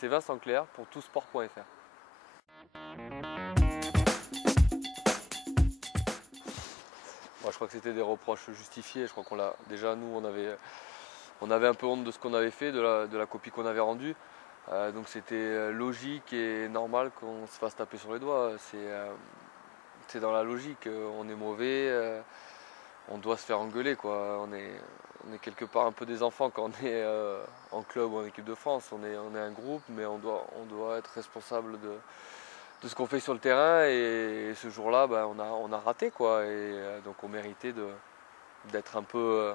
c'est Vincent Clerc pour toutsport.fr. Moi, je crois que c'était des reproches justifiés. Je crois qu'on l'a déjà, nous, on avait un peu honte de ce qu'on avait fait, de la copie qu'on avait rendue. Donc c'était logique et normal qu'on se fasse taper sur les doigts. C'est dans la logique. On est mauvais, on doit se faire engueuler, quoi. On est quelque part un peu des enfants quand on est en club ou en équipe de France. On est un groupe, mais on doit être responsable de ce qu'on fait sur le terrain. Et ce jour-là, ben, on a raté, quoi. Et donc on méritait d'être un peu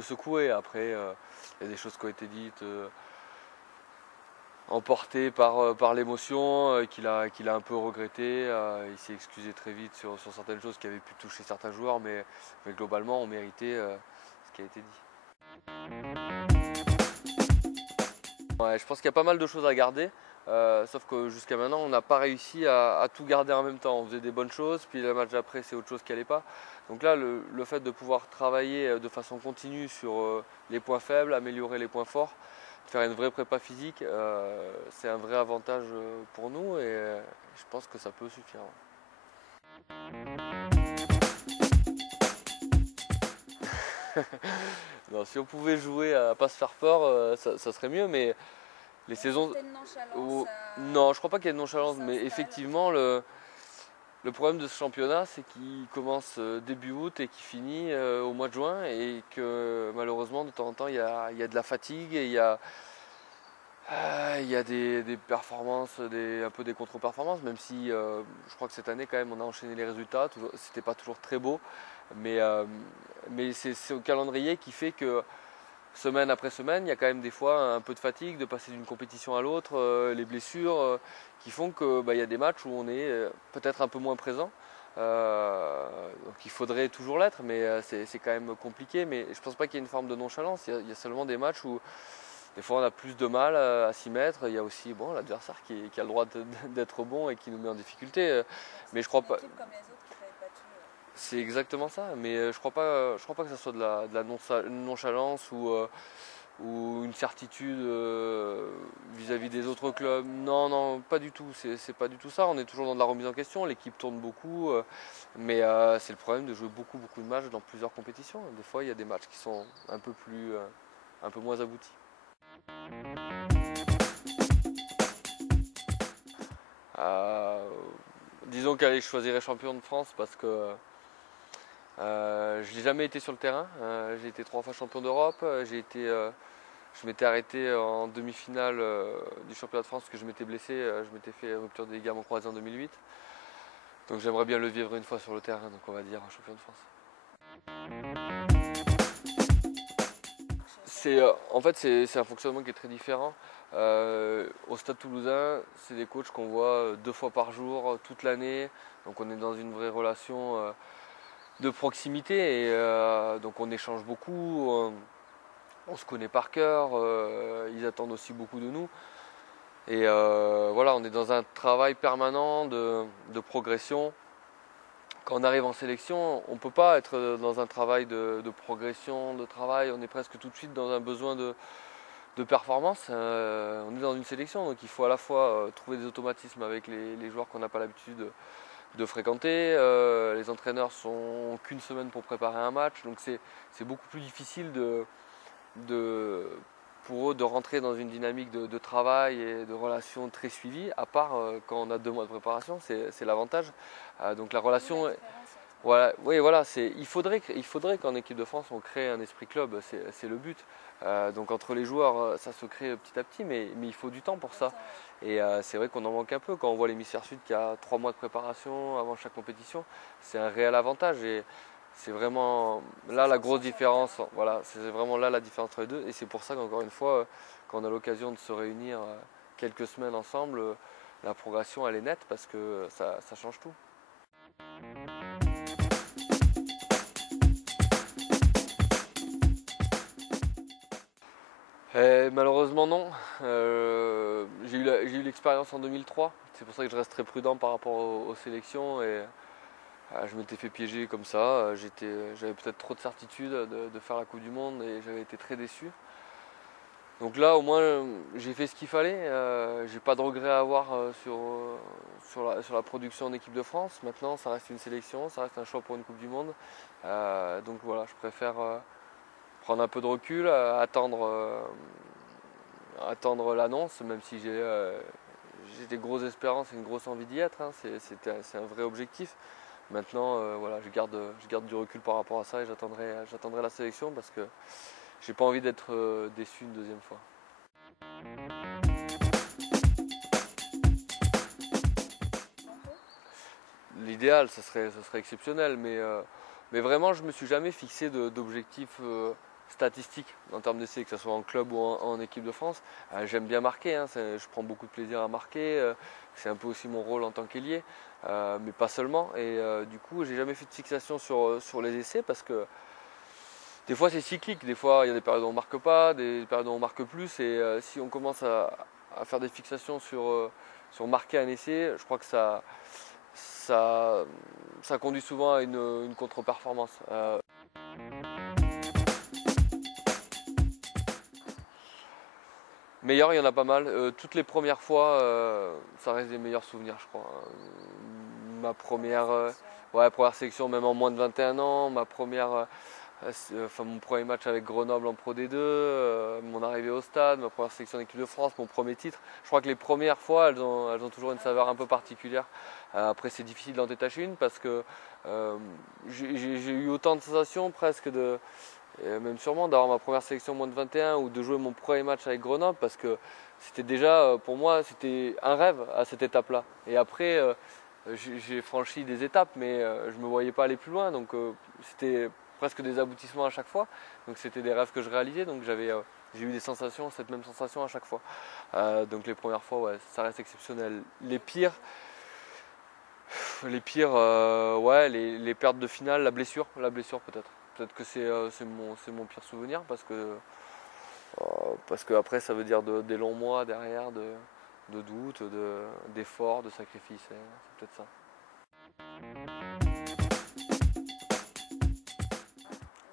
secoué. Après, il y a des choses qui ont été dites. Emporté par l'émotion, qu'il a un peu regretté. Il s'est excusé très vite sur certaines choses qui avaient pu toucher certains joueurs, mais globalement on méritait ce qui a été dit. Ouais, je pense qu'il y a pas mal de choses à garder, sauf que jusqu'à maintenant on n'a pas réussi à tout garder en même temps. On faisait des bonnes choses, puis le match d'après c'est autre chose qui n'allait pas. Donc là le fait de pouvoir travailler de façon continue sur les points faibles, améliorer les points forts, faire une vraie prépa physique, c'est un vrai avantage pour nous et je pense que ça peut suffire. Non, si on pouvait jouer à pas se faire peur, ça serait mieux, mais les saisons. Non, je crois pas qu'il y ait de nonchalance, mais effectivement le problème de ce championnat, c'est qu'il commence début août et qu'il finit au mois de juin et que malheureusement de temps en temps il y a de la fatigue et il y a des performances, un peu des contre-performances, même si je crois que cette année quand même on a enchaîné les résultats, c'était pas toujours très beau, mais c'est ce calendrier qui fait que semaine après semaine, il y a quand même des fois un peu de fatigue, de passer d'une compétition à l'autre, les blessures qui font que il y a des matchs où on est peut-être un peu moins présent. Donc il faudrait toujours l'être, mais c'est quand même compliqué. Mais je pense pas qu'il y ait une forme de nonchalance. Il y a seulement des matchs où des fois on a plus de mal à s'y mettre. Il y a aussi l'adversaire qui a le droit d'être bon et qui nous met en difficulté. Mais je crois pas. C'est exactement ça, mais je crois pas que ça soit de la nonchalance ou une certitude vis-à-vis des autres clubs. Non, non, pas du tout. C'est pas du tout ça. On est toujours dans de la remise en question. L'équipe tourne beaucoup, mais c'est le problème de jouer beaucoup de matchs dans plusieurs compétitions. Des fois, il y a des matchs qui sont un peu moins aboutis. Euh, Disons qu'elle choisirait champion de France parce que je n'ai jamais été sur le terrain. J'ai été 3 fois champion d'Europe. Je m'étais arrêté en demi-finale du championnat de France parce que je m'étais blessé. Je m'étais fait rupture des ligaments croisés en 2008. Donc j'aimerais bien le vivre une fois sur le terrain. Donc on va dire champion de France. En fait, c'est un fonctionnement qui est très différent. Au Stade Toulousain, c'est des coachs qu'on voit 2 fois par jour, toute l'année. Donc on est dans une vraie relation de proximité et donc on échange beaucoup, on se connaît par cœur, ils attendent aussi beaucoup de nous. Et voilà, on est dans un travail permanent de progression. Quand on arrive en sélection, on ne peut pas être dans un travail de progression, de travail, on est presque tout de suite dans un besoin de performance. On est dans une sélection, donc il faut à la fois trouver des automatismes avec les joueurs qu'on n'a pas l'habitude de fréquenter. Les entraîneurs sont qu'une semaine pour préparer un match, donc c'est beaucoup plus difficile pour eux de rentrer dans une dynamique de travail et de relations très suivies, à part quand on a 2 mois de préparation, c'est l'avantage. Donc la relation, voilà, oui, voilà, il faudrait qu'en équipe de France on crée un esprit club, c'est le but. Donc entre les joueurs, ça se crée petit à petit, mais il faut du temps pour ça. Et c'est vrai qu'on en manque un peu quand on voit l'hémisphère sud qui a 3 mois de préparation avant chaque compétition. C'est un réel avantage et c'est vraiment là la grosse différence. Voilà, c'est vraiment là la différence entre les deux. Et c'est pour ça qu'encore une fois, quand on a l'occasion de se réunir quelques semaines ensemble, la progression elle est nette parce que ça change tout. Malheureusement non. J'ai eu l'expérience en 2003. C'est pour ça que je reste très prudent par rapport aux sélections. Et je m'étais fait piéger comme ça. J'avais peut-être trop de certitude de faire la Coupe du Monde et j'avais été très déçu. Donc là, au moins, j'ai fait ce qu'il fallait. J'ai pas de regrets à avoir sur la production en équipe de France. Maintenant, ça reste une sélection, ça reste un choix pour une Coupe du Monde. Donc voilà, je préfère prendre un peu de recul, attendre l'annonce, même si j'ai des grosses espérances et une grosse envie d'y être, hein. C'est un vrai objectif. Maintenant, voilà, je garde du recul par rapport à ça et j'attendrai la sélection parce que j'ai pas envie d'être déçu une deuxième fois. L'idéal, ce serait exceptionnel, mais vraiment, je ne me suis jamais fixé d'objectifs statistiques en termes d'essais, que ce soit en club ou en équipe de France. J'aime bien marquer, hein, je prends beaucoup de plaisir à marquer, c'est un peu aussi mon rôle en tant qu'ailier, mais pas seulement. Et du coup, j'ai jamais fait de fixation sur les essais parce que des fois c'est cyclique, des fois il y a des périodes où on ne marque pas, des périodes où on marque plus, et si on commence à faire des fixations sur marquer un essai, je crois que ça, ça conduit souvent à une contre-performance. Meilleur, il y en a pas mal. Toutes les premières fois, ça reste des meilleurs souvenirs, je crois. Ma première, ouais, première sélection, même en moins de 21 ans, mon premier match avec Grenoble en Pro D2, mon arrivée au stade, ma première sélection d'équipe de France, mon premier titre. Je crois que les premières fois, elles ont toujours une saveur un peu particulière. Après, c'est difficile d'en détacher une parce que j'ai eu autant de sensations presque même sûrement d'avoir ma première sélection moins de 21 ou de jouer mon premier match avec Grenoble parce que c'était déjà, pour moi, c'était un rêve à cette étape-là. Et après, j'ai franchi des étapes, mais je ne me voyais pas aller plus loin. Donc c'était presque des aboutissements à chaque fois. Donc c'était des rêves que je réalisais. Donc j'ai eu des sensations, cette même sensation à chaque fois. Donc les premières fois, ouais, ça reste exceptionnel. Ouais, les pertes de finale, la blessure peut-être. Peut-être que c'est mon pire souvenir parce que après ça veut dire des longs mois derrière de doute, d'efforts, de sacrifices. C'est peut-être ça.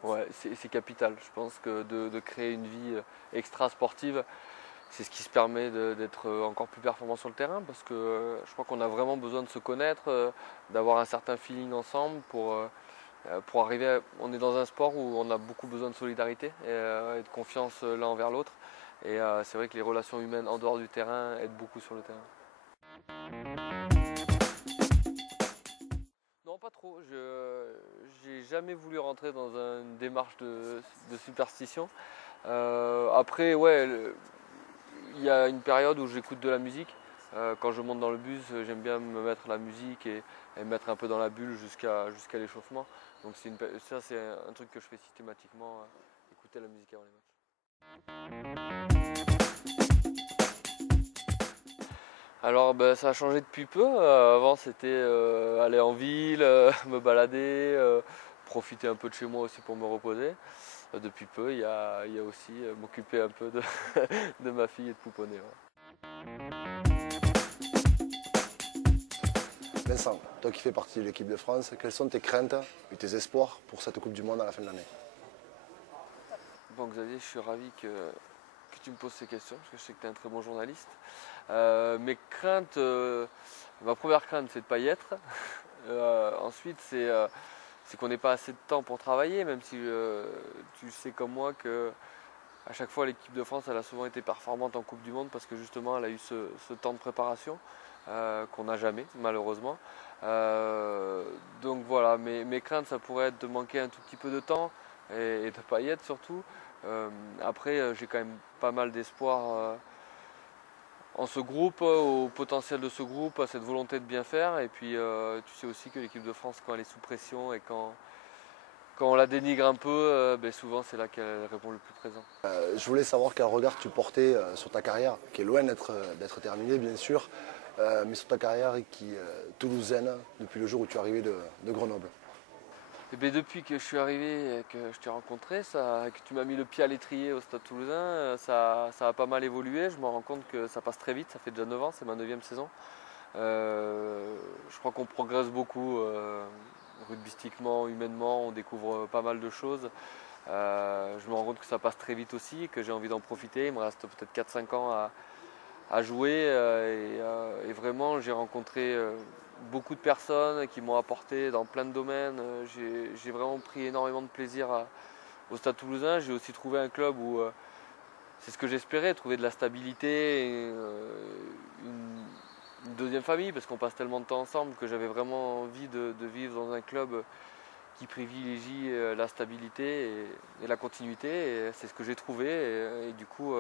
Ouais, c'est capital. Je pense que de créer une vie extra sportive, c'est ce qui se permet d'être encore plus performant sur le terrain parce que je crois qu'on a vraiment besoin de se connaître, d'avoir un certain feeling ensemble pour arriver. On est dans un sport où on a beaucoup besoin de solidarité et de confiance l'un envers l'autre. Et c'est vrai que les relations humaines en dehors du terrain aident beaucoup sur le terrain. Non, pas trop. Je n'ai jamais voulu rentrer dans une démarche de superstition. Après, ouais, il y a une période où j'écoute de la musique. Quand je monte dans le bus, j'aime bien me mettre la musique et me mettre un peu dans la bulle jusqu'à l'échauffement. Donc ça, c'est un truc que je fais systématiquement, écouter la musique avant les matchs. Alors ben, ça a changé depuis peu. Avant c'était aller en ville, me balader, profiter un peu de chez moi aussi pour me reposer. Depuis peu, il y a aussi m'occuper un peu de ma fille et de pouponner. Ouais. Vincent, toi qui fais partie de l'équipe de France, quelles sont tes craintes et tes espoirs pour cette Coupe du Monde à la fin de l'année? Bon Xavier, je suis ravi que tu me poses ces questions parce que je sais que tu es un très bon journaliste. Mes craintes, ma première crainte c'est de ne pas y être. Ensuite c'est qu'on n'ait pas assez de temps pour travailler, même si tu sais comme moi que à chaque fois l'équipe de France elle a souvent été performante en Coupe du Monde parce que justement elle a eu ce temps de préparation qu'on n'a jamais malheureusement. Donc voilà, mes craintes ça pourrait être de manquer un tout petit peu de temps et de ne pas y être surtout. Après j'ai quand même pas mal d'espoir en ce groupe, au potentiel de ce groupe, à cette volonté de bien faire. Et puis tu sais aussi que l'équipe de France, quand elle est sous pression et quand on la dénigre un peu, ben souvent c'est là qu'elle répond le plus présent. Je voulais savoir quel regard tu portais sur ta carrière, qui est loin d'être terminée bien sûr, mais sur ta carrière qui toulousaine depuis le jour où tu es arrivé de Grenoble. Et bien depuis que je suis arrivé et que je t'ai rencontré, que tu m'as mis le pied à l'étrier au Stade Toulousain, ça a pas mal évolué. Je me rends compte que ça passe très vite, ça fait déjà 9 ans, c'est ma 9e saison. Je crois qu'on progresse beaucoup rugbystiquement, humainement, on découvre pas mal de choses. Je me rends compte que ça passe très vite aussi, que j'ai envie d'en profiter. Il me reste peut-être 4-5 ans à jouer et vraiment j'ai rencontré beaucoup de personnes qui m'ont apporté dans plein de domaines. J'ai vraiment pris énormément de plaisir au Stade Toulousain. J'ai aussi trouvé un club où c'est ce que j'espérais, trouver de la stabilité, et, une deuxième famille, parce qu'on passe tellement de temps ensemble que j'avais vraiment envie de vivre dans un club qui privilégie la stabilité et la continuité. Et c'est ce que j'ai trouvé. Et du coup,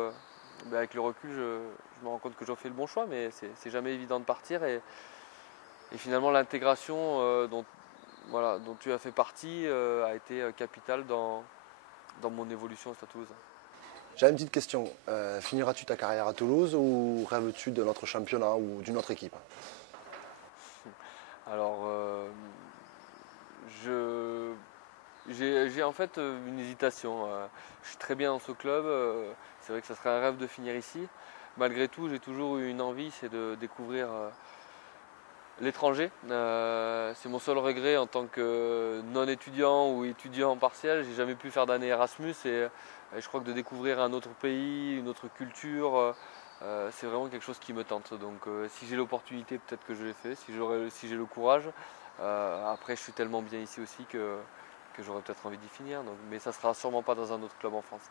avec le recul, je me rends compte que j'en fais le bon choix, mais c'est jamais évident de partir. Et finalement, l'intégration dont tu as fait partie a été capitale dans mon évolution au Stade Toulousain. J'ai une petite question. Finiras-tu ta carrière à Toulouse ou rêves-tu de notre championnat ou d'une autre équipe? Alors, j'ai en fait une hésitation. Je suis très bien dans ce club. C'est vrai que ça serait un rêve de finir ici. Malgré tout, j'ai toujours eu une envie, c'est de découvrir l'étranger. C'est mon seul regret en tant que non-étudiant ou étudiant en partiel. J'ai jamais pu faire d'année Erasmus et je crois que de découvrir un autre pays, une autre culture, c'est vraiment quelque chose qui me tente. Donc si j'ai l'opportunité, peut-être que je l'ai fait, si j'ai le courage. Après, je suis tellement bien ici aussi que j'aurais peut-être envie d'y finir. Donc, mais ça sera sûrement pas dans un autre club en France.